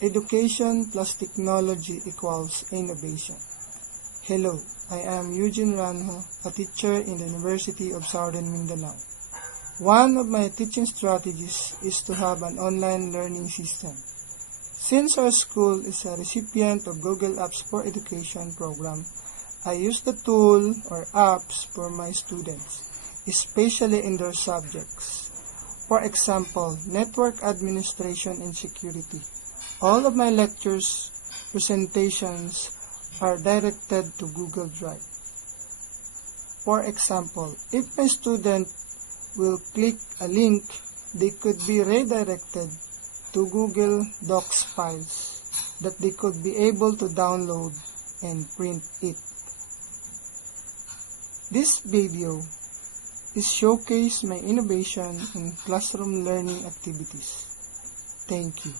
Education plus technology equals innovation. Hello, I am Eugene Ranho, a teacher in the University of Southern Mindanao. One of my teaching strategies is to have an online learning system. Since our school is a recipient of Google Apps for Education program, I use the tool or apps for my students, especially in their subjects. For example, network administration and security. All of my lectures, presentations are directed to Google Drive. For example, if my student will click a link, they could be redirected to Google Docs files that they could be able to download and print it. This video is showcase my innovation in classroom learning activities. Thank you.